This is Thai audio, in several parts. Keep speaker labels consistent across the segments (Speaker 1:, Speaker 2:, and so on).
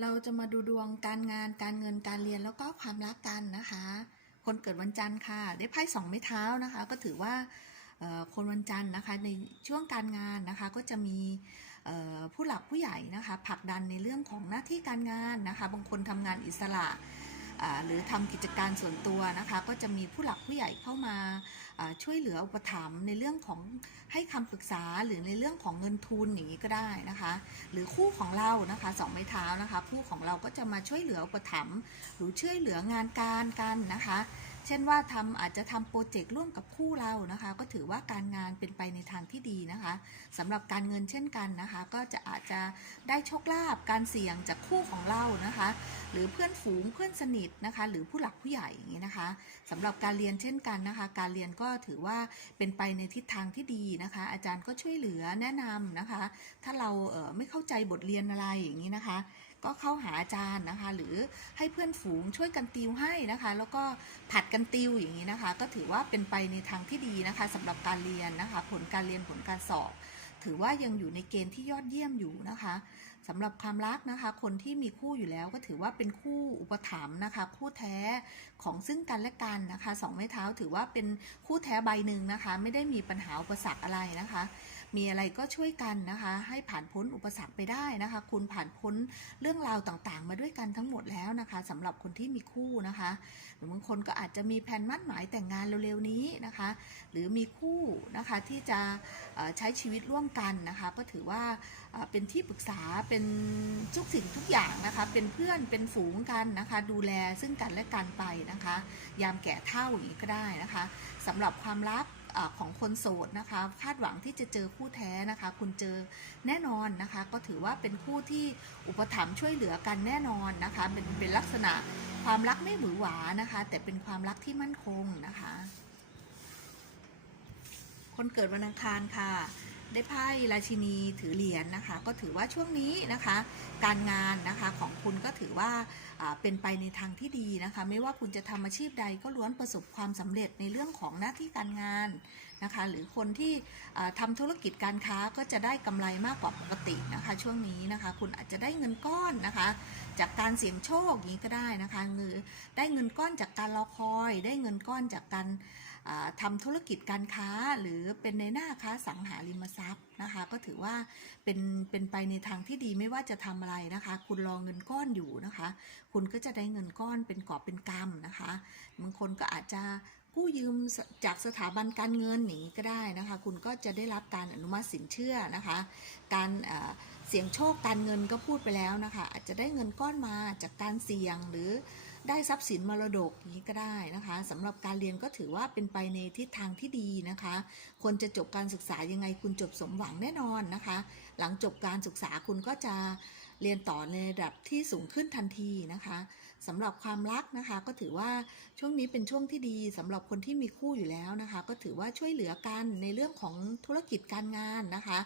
Speaker 1: เราจะมาดูดวงการงานการเงินการเรียนแล้วก็ความรักกันนะคะ คนเกิดวันจันทร์ค่ะ ได้ไพ่สองไม้เท้านะคะ ก็ถือว่าคนวันจันทร์นะคะในช่วงการงานนะคะก็จะมีผู้หลักผู้ใหญ่นะคะผลักดันในเรื่องของหน้าที่การงานนะคะ บางคนทำงานอิสระ หรือทำกิจการส่วนตัวนะคะ ก็จะมีผู้หลักผู้ใหญ่เข้ามาช่วยเหลืออุปถัมภ์ในเรื่องของให้คำปรึกษาหรือในเรื่องของเงินทุนอย่างนี้ก็ได้นะคะ หรือคู่ของเรานะคะสองไม้เท้านะคะคู่ของเราก็จะมาช่วยเหลืออุปถัมภ์หรือช่วยเหลืองานการกันนะคะ เช่นว่าทำอาจจะทำโปรเจกต์ร่วมกับคู่เรานะคะ ก็ถือว่าการงานเป็นไปในทางที่ดีนะคะสำหรับการเงินเช่นกันนะคะ ก็จะอาจจะได้โชคลาภการเสี่ยงจากคู่ของเรานะคะ หรือเพื่อนฝูงเพื่อนสนิทนะคะ หรือผู้หลักผู้ใหญ่อย่างนี้นะคะสำหรับการเรียนเช่นกันนะคะ การเรียนก็ถือว่าเป็นไปในทิศทางที่ดีนะคะ อาจารย์ก็ช่วยเหลือแนะนำนะคะ ถ้าเราเไม่เข้าใจบทเรียนอะไรอย่างนี้นะคะ ก็เข้าหาอาจารย์นะคะ หรือให้เพื่อนฝูงช่วยกันติวให้นะคะ แล้วก็ผัดกันติวอย่างนี้นะคะ ก็ถือว่าเป็นไปในทางที่ดีนะคะสำหรับการเรียนนะคะ ผลการเรียนผลการสอบ ถือว่ายังอยู่ในเกณฑ์ที่ยอดเยี่ยมอยู่นะคะสำหรับความรักนะคะ คนที่มีคู่อยู่แล้วก็ถือว่าเป็นคู่อุปถัมภ์นะคะ คู่แท้ของซึ่งกันและกันนะคะสองไม้เท้าถือว่าเป็นคู่แท้ใบหนึ่งนะคะ ไม่ได้มีปัญหาอุปสรรคอะไรนะคะ มีอะไรก็ช่วยกันนะคะ ให้ผ่านพ้นอุปสรรคไปได้นะคะ คุณผ่านพ้นเรื่องราวต่างๆ มาด้วยกันทั้งหมดแล้วนะคะสำหรับคนที่มีคู่นะคะหรือบางคนก็อาจจะมีแผนมั่นหมายแต่งงานเร็วๆนี้นะคะ หรือมีคู่นะคะที่จะใช้ชีวิตร่วมกันนะคะ ก็ถือว่าเอ่อเป็นที่ปรึกษาเป็นทุกสิ่งทุกอย่างนะคะ เป็นเพื่อนเป็นฝูงกันนะคะ ดูแลซึ่งกันและกันไปนะคะ ยามแก่เท่าอย่างนี้ก็ได้นะคะสำหรับความรัก อของคนโสดนะคะ คาดหวังที่จะเจอคู่แท้นะคะ คุณเจอแน่นอนนะคะ ก็ถือว่าเป็นคู่ที่อุปถัมภ์ช่วยเหลือกันแน่นอนนะคะ เป็นเป็นลักษณะความรักไม่หวือหวานะคะ แต่เป็นความรักที่มั่นคงนะคะ คนเกิดวันอังคารค่ะ ได้ไพ่ราชินีถือเหรียญนะคะ ก็ถือว่าช่วงนี้นะคะ การงานนะคะของคุณก็ถือว่าเป็นไปในทางที่ดีนะคะ ไม่ว่าคุณจะทำอาชีพใดก็ล้วนประสบความสำเร็จในเรื่องของหน้าที่การงานนะคะ หรือคนที่อ่าทำธุรกิจการค้าก็จะได้กำไรมากกว่าปกตินะคะ ช่วงนี้นะคะ คุณอาจจะได้เงินก้อนนะคะ จากการเสี่ยงโชคอย่างนี้ก็ได้นะคะหรือได้เงินก้อนจากการรอคอย ได้เงินก้อนจากการ ทำธุรกิจการค้าหรือเป็นในหน้าค้าสังหาริมทรัพย์นะคะ ก็ถือว่าเป็นเป็นไปในทางที่ดีไม่ว่าจะทำอะไรนะคะ คุณรอเงินก้อนอยู่นะคะ คุณก็จะได้เงินก้อนเป็นกอบเป็นกำนะคะบางคนก็อาจจะกู้ยืมจากสถาบันการเงินอย่างนี้ก็ได้นะคะ คุณก็จะได้รับการอนุมัติสินเชื่อนะคะ การเอ่อเสี่ยงโชคการเงินก็พูดไปแล้วนะคะ อาจจะได้เงินก้อนมาจากการเสี่ยงหรือ ได้ทรัพย์สินมรดกอย่างนี้ก็ได้นะคะสำหรับการเรียนก็ถือว่าเป็นไปในทิศทางที่ดีนะคะ คนจะจบการศึกษายังไงคุณจบสมหวังแน่นอนนะคะ หลังจบการศึกษาคุณก็จะเรียนต่อในระดับที่สูงขึ้นทันทีนะคะสำหรับความรักนะคะก็ถือว่าช่วงนี้เป็นช่วงที่ดีสำหรับคนที่มีคู่อยู่แล้วนะคะ ก็ถือว่าช่วยเหลือกันในเรื่องของธุรกิจการงานนะคะ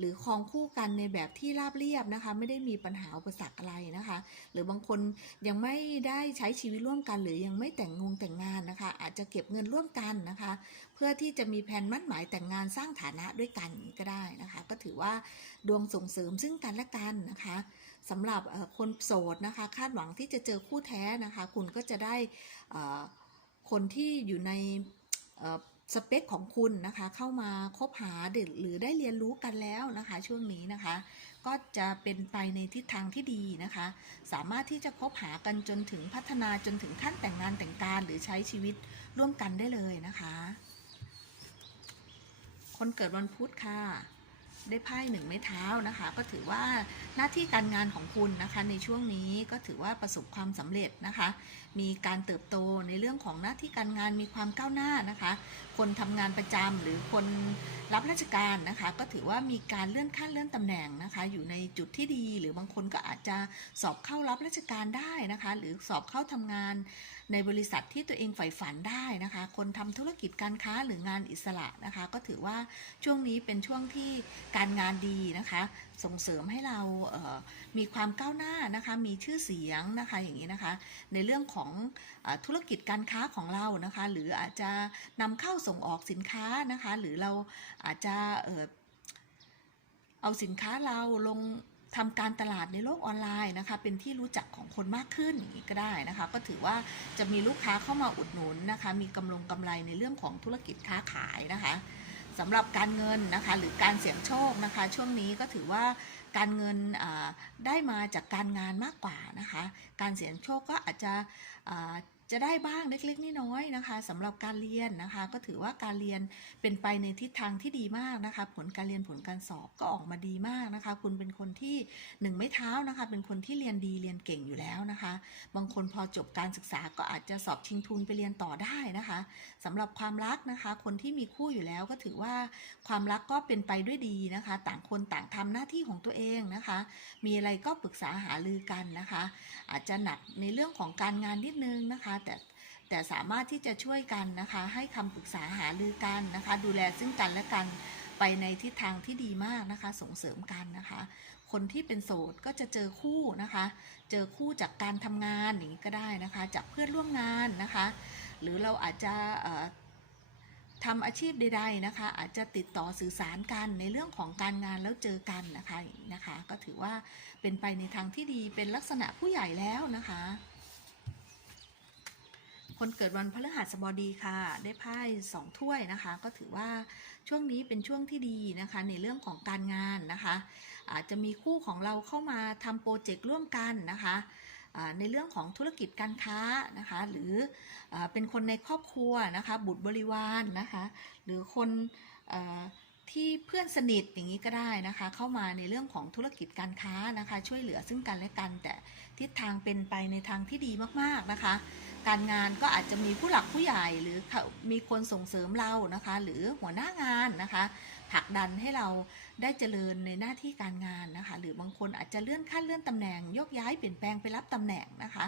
Speaker 1: หรือครองคู่กันในแบบที่ราบเรียบนะคะ ไม่ได้มีปัญหาอุปสรรคอะไรนะคะ หรือบางคนยังไม่ได้ใช้ชีวิตร่วมกัน หรือยังไม่แต่งงงแต่งงานนะคะ อาจจะเก็บเงินร่วมกันนะคะ เพื่อที่จะมีแผนมั่นหมายแต่งงานสร้างฐานะด้วยกันก็ได้นะคะ ก็ถือว่าดวงส่งเสริมซึ่งกันและกันนะคะสำหรับคนโสดนะคะ คาดหวังที่จะเจอคู่แท้นะคะ คุณก็จะได้คนที่อยู่ใน สเปคของคุณนะคะเข้ามาคบหาเด็หรือได้เรียนรู้กันแล้วนะคะ ช่วงนี้นะคะ ก็จะเป็นไปในทิศทางที่ดีนะคะ สามารถที่จะคบหากันจนถึงพัฒนาจนถึงขั้นแต่งงานแต่งการหรือใช้ชีวิตร่วมกันได้เลยนะคะ คนเกิดวันพุธค่ะ ได้ไพ่หนึ่งไม้เท้านะคะ ก็ถือว่าหน้าที่การงานของคุณนะคะในช่วงนี้ก็ถือว่าประสบความสำเร็จนะคะ มีการเติบโตในเรื่องของหน้าที่การงานมีความก้าวหน้านะคะ คนทำงานประจำหรือคนรับราชการนะคะ ก็ถือว่ามีการเลื่อนขั้นเลื่อนตำแหน่งนะคะ อยู่ในจุดที่ดี หรือบางคนก็อาจจะสอบเข้ารับราชการได้นะคะ หรือสอบเข้าทำงาน ในบริษัทที่ตัวเองใฝ่ฝันได้นะคะ คนทำธุรกิจการค้าหรืองานอิสระนะคะ ก็ถือว่าช่วงนี้เป็นช่วงที่การงานดีนะคะ ส่งเสริมให้เราเมีความก้าวหน้านะคะ มีชื่อเสียงนะคะอย่างนี้นะคะ ในเรื่องของอธุรกิจการค้าของเรานะคะ หรืออาจจะนำเข้าส่งออกสินค้านะคะ หรือเราอาจจะเออเอาสินค้าเราลง ทำการตลาดในโลกออนไลน์นะคะ เป็นที่รู้จักของคนมากขึ้นอย่างนี้ก็ได้นะคะ ก็ถือว่าจะมีลูกค้าเข้ามาอุดหนุนนะคะ มีกำลงกำไรในเรื่องของธุรกิจค้าขายนะคะสำหรับการเงินนะคะ หรือการเสี่ยงโชคนะคะ ช่วงนี้ก็ถือว่าการเงินได้มาจากการงานมากกว่านะคะ การเสี่ยงโชคก็อาจจะ จะได้บ้างเล็กๆน้อยๆนะคะสำหรับการเรียนนะคะ ก็ถือว่าการเรียนเป็นไปในทิศทางที่ดีมากนะคะ ผลการเรียนผลการสอบก็ออกมาดีมากนะคะ คุณเป็นคนที่หนึ่งไม่เท้านะคะ เป็นคนที่เรียนดีเรียนเก่งอยู่แล้วนะคะ บางคนพอจบการศึกษาก็อาจจะสอบชิงทุนไปเรียนต่อได้นะคะสำหรับความรักนะคะ คนที่มีคู่อยู่แล้วก็ถือว่าความรักก็เป็นไปด้วยดีนะคะ ต่างคนต่างทำหน้าที่ของตัวเองนะคะ มีอะไรก็ปรึกษาหารือกันนะคะ อาจจะหนักในเรื่องของการงานนิดนึงนะคะ แต่แต่สามารถที่จะช่วยกันนะคะ ให้คำปรึกษาหารือกันนะคะ ดูแลซึ่งกันและกันไปในทิศทางที่ดีมากนะคะ ส่งเสริมกันนะคะ คนที่เป็นโสดก็จะเจอคู่นะคะ เจอคู่จากการทำงานอย่างนี้ก็ได้นะคะ จากเพื่อนร่วมงานนะคะ หรือเราอาจจะทำอาชีพใดๆนะคะ อาจจะติดต่อสื่อสารกันในเรื่องของการงานแล้วเจอกันนะคะนะคะ ก็ถือว่าเป็นไปในทางที่ดีเป็นลักษณะผู้ใหญ่แล้วนะคะ คนเกิดวันพฤหัสบดีค่ะ ได้ไพ่สองถ้วยนะคะ ก็ถือว่าช่วงนี้เป็นช่วงที่ดีนะคะ ในเรื่องของการงานนะคะ อาจจะมีคู่ของเราเข้ามาทำโปรเจกต์ร่วมกันนะคะ ในเรื่องของธุรกิจการค้านะคะ หรืออเป็นคนในครอบครัวนะคะบุตรบริวารนนะคะ หรือคนอที่เพื่อนสนิทอย่างนี้ก็ได้นะคะ เข้ามาในเรื่องของธุรกิจการค้านะคะ ช่วยเหลือซึ่งกันและกัน แต่ทิศทางเป็นไปในทางที่ดีมากๆนะคะ การงานก็อาจจะมีผู้หลักผู้ใหญ่หรือมีคนส่งเสริมเรานะคะ หรือหัวหน้างานนะคะ ผลักดันให้เราได้เจริญในหน้าที่การงานนะคะ หรือบางคนอาจจะเลื่อนขั้นเลื่อนตำแหน่งยกย้ายเปลี่ยนแปลงไปรับตำแหน่งนะคะ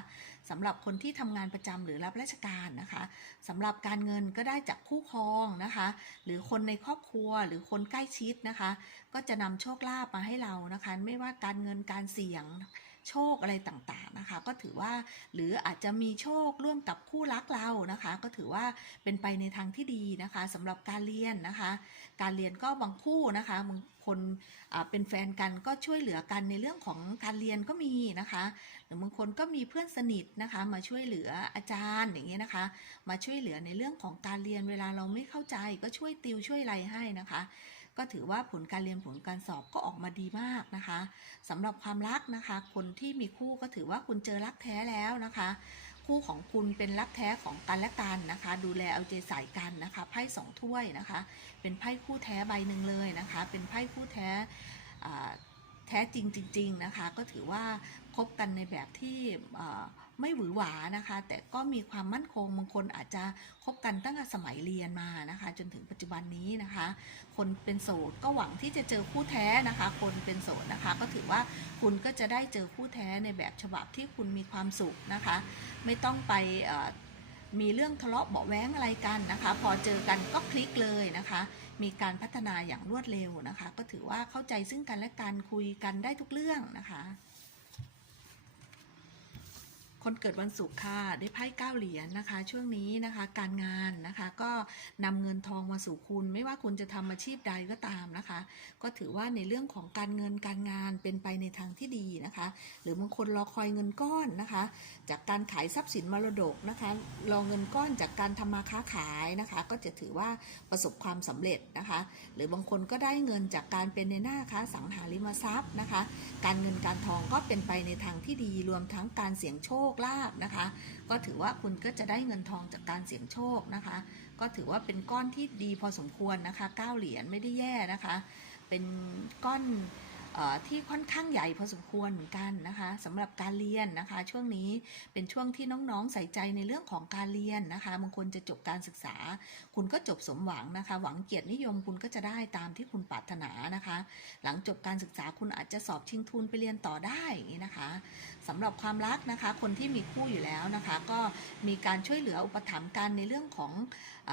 Speaker 1: สำหรับคนที่ทำงานประจำหรือรับราชการนะคะสำหรับการเงินก็ได้จากคู่ครองนะคะ หรือคนในครอบครัวหรือคนใกล้ชิดนะคะ ก็จะนำโชคลาภมาให้เรานะคะ ไม่ว่าการเงินการเสี่ยง โชคอะไรต่างๆนะคะ ก็ถือว่าหรืออาจจะมีโชคร่วมกับคู่รักเรานะคะ ก็ถือว่าเป็นไปในทางที่ดีนะคะสำหรับการเรียนนะคะ การเรียนก็บางคู่นะคะบางคนเป็นแฟนกันก็ช่วยเหลือกันในเรื่องของการเรียนก็มีนะคะ หรือบางคนก็มีเพื่อนสนิทนะคะ มาช่วยเหลืออาจารย์อย่างเงี้ยนะคะ มาช่วยเหลือในเรื่องของการเรียนเวลาเราไม่เข้าใจก็ช่วยติวช่วยอะไรให้นะคะ ก็ถือว่าผลการเรียนผลการสอบก็ออกมาดีมากนะคะสำหรับความรักนะคะ คนที่มีคู่ก็ถือว่าคุณเจอรักแท้แล้วนะคะ คู่ของคุณเป็นรักแท้ของกันและกันนะคะ ดูแลเอาใจใส่กันนะคะไพ่สองถ้วยนะคะ เป็นไพ่คู่แท้ใบหนึ่งเลยนะคะ เป็นไพ่คู่แท้แท้จริงจริงๆนะคะ ก็ถือว่า คบกันในแบบที่ไม่หวือหวานะคะ แต่ก็มีความมั่นคงบางคนอาจจะคบกันตั้งแต่สมัยเรียนมานะคะ จนถึงปัจจุบันนี้นะคะ คนเป็นโสดก็หวังที่จะเจอคู่แท้นะคะ คนเป็นโสดนะคะ ก็ถือว่าคุณก็จะได้เจอคู่แท้ในแบบฉบับที่คุณมีความสุขนะคะ ไม่ต้องไปมีเรื่องทะเลาะเบาแว้งอะไรกันนะคะ พอเจอกันก็คลิกเลยนะคะ มีการพัฒนาอย่างรวดเร็วนะคะ ก็ถือว่าเข้าใจซึ่งกันและกันคุยกันได้ทุกเรื่องนะคะ คนเกิดวันศุกร์ค่ะได้ไพ่เก้าเหรียญนะคะ ช่วงนี้นะคะ การงานนะคะ ก็นำเงินทองมาสู่คุณ ไม่ว่าคุณจะทำอาชีพใดก็ตามนะคะ ก็ถือว่าในเรื่องของการเงินการงานเป็นไปในทางที่ดีนะคะ หรือบางคนรอคอยเงินก้อนนะคะ จากการขายทรัพย์สินมรดกนะคะ รอเงินก้อนจากการทำมาค้าขายนะคะ ก็จะถือว่าประสบความสำเร็จนะคะ หรือบางคนก็ได้เงินจากการเป็นในหน้าค้าสังหาริมทรัพย์นะคะ การเงินการทองก็เป็นไปในทางที่ดีรวมทั้งการเสี่ยงโชคลาภนะคะ ก็ถือว่าคุณก็จะได้เงินทองจากการเสี่ยงโชคนะคะ ก็ถือว่าเป็นก้อนที่ดีพอสมควรนะคะเก้าเหรียญไม่ได้แย่นะคะ เป็นก้อนที่ค่อนข้างใหญ่พอสมควรเหมือนกันนะคะสำหรับการเรียนนะคะ ช่วงนี้เป็นช่วงที่น้องๆใส่ใจในเรื่องของการเรียนนะคะบางคนจะจบการศึกษาคุณก็จบสมหวังนะคะ หวังเกียรตินิยมคุณก็จะได้ตามที่คุณปรารถนานะคะ หลังจบการศึกษาคุณอาจจะสอบชิงทุนไปเรียนต่อได้นี้นะคะสำหรับความรักนะคะ คนที่มีคู่อยู่แล้วนะคะ ก็มีการช่วยเหลืออุปถัมภ์กันในเรื่องของอ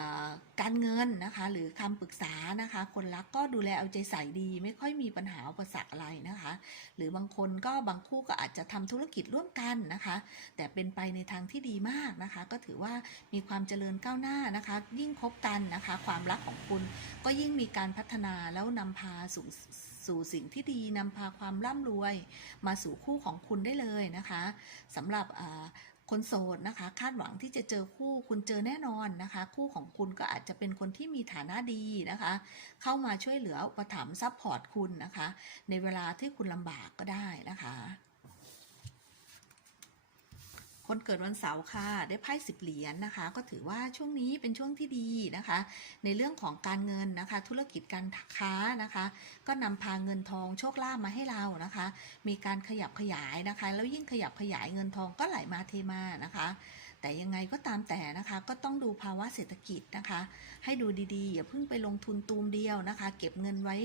Speaker 1: การเงินนะคะ หรือคำปรึกษานะคะ คนรักก็ดูแลเอาใจใส่ดี ไม่ค่อยมีปัญหาอุปสรรคอะไรนะคะ หรือบางคนก็บางคู่ก็อาจจะทำธุรกิจร่วมกันนะคะ แต่เป็นไปในทางที่ดีมากนะคะ ก็ถือว่ามีความเจริญก้าวหน้านะคะ ยิ่งคบกันนะคะ ความรักของคุณก็ยิ่งมีการพัฒนาแล้วนำพาสู่สู่สิ่งที่ดีนำพาความร่ำรวย มาสู่คู่ของคุณได้เลยนะคะสำหรับคนโสดนะคะ คาดหวังที่จะเจอคู่คุณเจอแน่นอนนะคะ คู่ของคุณก็อาจจะเป็นคนที่มีฐานะดีนะคะ เข้ามาช่วยเหลืออุปถัมภ์ซัพพอร์ตคุณนะคะ ในเวลาที่คุณลำบากก็ได้นะคะ คนเกิดวันเสาร์ค่ะ ได้ไพ่สิบเหรียญนะคะ ก็ถือว่าช่วงนี้เป็นช่วงที่ดีนะคะ ในเรื่องของการเงินนะคะ ธุรกิจการค้านะคะ ก็นำพาเงินทองโชคลาภมาให้เรานะคะ มีการขยับขยายนะคะ แล้วยิ่งขยับขยายเงินทองก็ไหลมาเทมานะคะ แต่ยังไงก็ตามแต่นะคะ ก็ต้องดูภาวะเศรษฐกิจนะคะ ให้ดูดีๆ อย่าเพิ่งไปลงทุนตูมเดียวนะคะ เก็บเงินไว้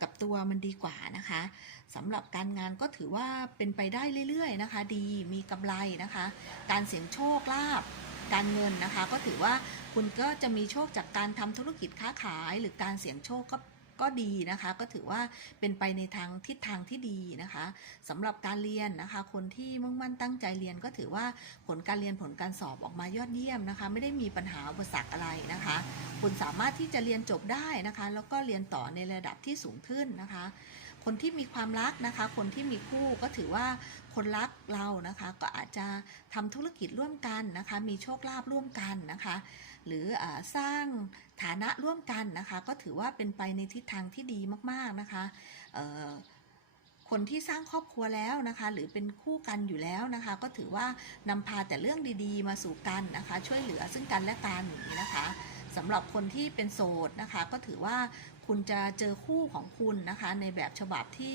Speaker 1: กับตัวมันดีกว่านะคะสำหรับการงานก็ถือว่าเป็นไปได้เรื่อยๆนะคะ ดีมีกำไรนะคะ การเสี่ยงโชคลาภการเงินนะคะ ก็ถือว่าคุณก็จะมีโชคจากการทำธุรกิจค้าขาย หรือการเสี่ยงโชคก็ ก็ดีนะคะ ก็ถือว่าเป็นไปในทางทิศทางที่ดีนะคะสำหรับการเรียนนะคะ คนที่มุ่งมั่นตั้งใจเรียนก็ถือว่าผลการเรียนผลการสอบออกมายอดเยี่ยมนะคะ ไม่ได้มีปัญหาอุปสรรคอะไรนะคะ คุณสามารถที่จะเรียนจบได้นะคะ แล้วก็เรียนต่อในระดับที่สูงขึ้นนะคะ คนที่มีความรักนะคะ คนที่มีคู่ก็ถือว่าคนรักเรานะคะ ก็อาจจะทำธุรกิจร่วมกันนะคะ มีโชคลาภร่วมกันนะคะ หรืออสร้างฐานะร่วมกันนะคะ ก็ถือว่าเป็นไปในทิศทางที่ดีมากๆนะคะคนที่สร้างครอบครัวแล้วนะคะ หรือเป็นคู่กันอยู่แล้วนะคะ ก็ถือว่านำพาแต่เรื่องดีๆ มาสู่กันนะคะ ช่วยเหลือซึ่งกันและกันอย่างนี้นะคะสำหรับคนที่เป็นโสดนะคะ ก็ถือว่าคุณจะเจอคู่ของคุณนะคะ ในแบบฉบับที่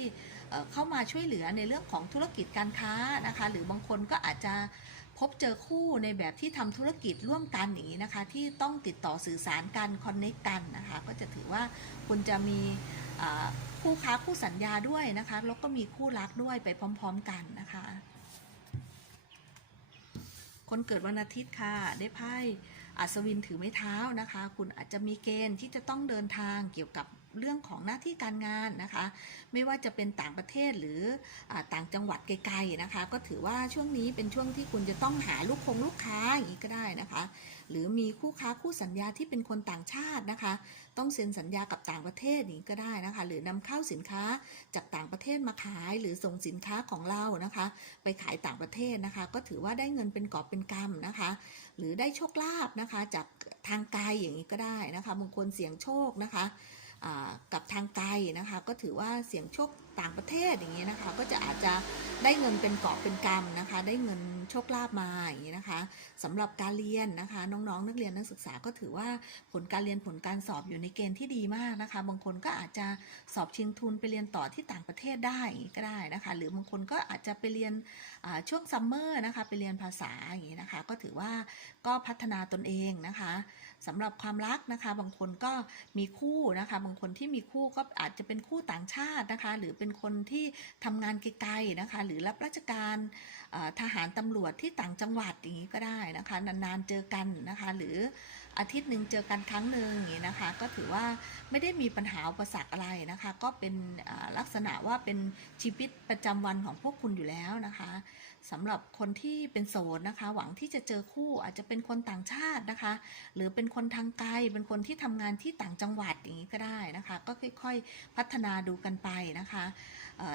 Speaker 1: เข้ามาช่วยเหลือในเรื่องของธุรกิจการค้านะคะ หรือบางคนก็อาจจะ พบเจอคู่ในแบบที่ทำธุรกิจร่วมกันอย่างนี้นะคะ ที่ต้องติดต่อสื่อสารกันคอนเน c กกันนะคะ ก็จะถือว่าคุณจะมีคู่ค้าคู่สัญญาด้วยนะคะ แล้วก็มีคู่รักด้วยไปพร้อม ๆ กันนะคะ คนเกิดวันอาทิตย์ค่ะ ได้ไพ่อัศวินถือไม้เท้านะคะ คุณอาจจะมีเกณฑ์ที่จะต้องเดินทางเกี่ยวกับ เรื่องของหน้าที่การงานนะคะ ไม่ว่าจะเป็นต่างประเทศหรืออต่างจังหวัดไกลๆนะคะ ก็ถือว่าช่วงนี้เป็นช่วงที่คุณจะต้องหาลูกคงลูกค้าอย่างนี้ก็ได้นะคะ หรือมีคู่ค้าคู่สัญญาที่เป็นคนต่างชาตินะคะ ต้องเซ็นสัญญากับต่างประเทศอย่างนี้ก็ได้นะคะ หรือนำเข้าสินค้าจากต่างประเทศมาขาย หรือส่งสินค้าของเรานะคะ ไปขายต่างประเทศนะคะ ก็ถือว่าได้เงินเป็นกอบเป็นกำนะคะ หรือได้โชคลาภนะคะจากทางไกลอย่างนี้ก็ได้นะคะบางคนเสี่ยงโชคนะคะ กับทางไกลนะคะ ก็ถือว่าเสี่ยงโชค ต่างประเทศอย่างนี้นะคะ ก็จะอาจจะได้เงินเป็นเกอบเป็นกำนะคะ ได้เงินโชคลาภมาอย่างนี้นะคะสำหรับการเรียนนะคะ น้องๆ นักเรียนนักศึกษาก็ถือว่าผลการเรียนผลการสอบอยู่ในเกณฑ์ที่ดีมากนะคะ บางคนก็อาจจะสอบชิงทุนไปเรียนต่อที่ต่างประเทศได้ก็ได้นะคะ หรือบางคนก็อาจจะไปเรียนช่วงซัมเมอร์นะคะไปเรียนภาษาอย่างนี้นะคะ ก็ถือว่าก็พัฒนาตนเองนะคะสำหรับความรักนะคะ บางคนก็มีคู่นะคะ บางคนที่มีคู่ก็อาจจะเป็นคู่ต่างชาตินะคะ หรือเป็นคนที่ทำงานไกลๆนะคะ หรือรับราชการทหารตำรวจที่ต่างจังหวัดอย่างนี้ก็ได้นะคะ นานๆเจอกันนะคะ หรืออาทิตย์หนึ่งเจอกันครั้งหนึ่งอย่างนี้นะคะ ก็ถือว่าไม่ได้มีปัญหาอุปสรรคอะไรนะคะ ก็เป็นลักษณะว่าเป็นชีวิตประจำวันของพวกคุณอยู่แล้วนะคะ สำหรับคนที่เป็นโสดนะคะ หวังที่จะเจอคู่อาจจะเป็นคนต่างชาตินะคะ หรือเป็นคนทางไกลเป็นคนที่ทำงานที่ต่างจังหวัดอย่างนี้ก็ได้นะคะ ก็ค่อย ๆ พัฒนาดูกันไปนะคะ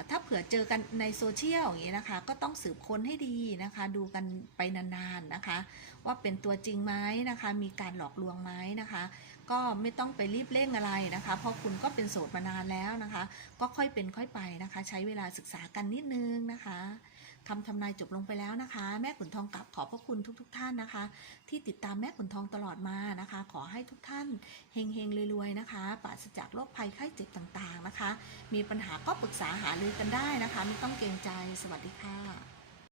Speaker 1: ถ้าเผื่อเจอกันในโซเชียลอย่างนี้นะคะ ก็ต้องสืบค้นให้ดีนะคะ ดูกันไปนานๆนะคะ ว่าเป็นตัวจริงไหมนะคะ มีการหลอกลวงไหมนะคะ ก็ไม่ต้องไปรีบเร่งอะไรนะคะ เพราะคุณก็เป็นโสดมานานแล้วนะคะ ก็ค่อยเป็นค่อยไปนะคะ ใช้เวลาศึกษากันนิดนึงนะคะ คำทำนายจบลงไปแล้วนะคะ แม่ขุนทองกลับขอบพระคุณทุกๆท่านนะคะ ที่ติดตามแม่ขุนทองตลอดมานะคะ ขอให้ทุกท่านเฮงเฮงรวยๆนะคะ ปราศจากโรคภัยไข้เจ็บต่างๆนะคะ มีปัญหาก็ปรึกษาหารือกันได้นะคะ ไม่ต้องเกรงใจสวัสดีค่ะ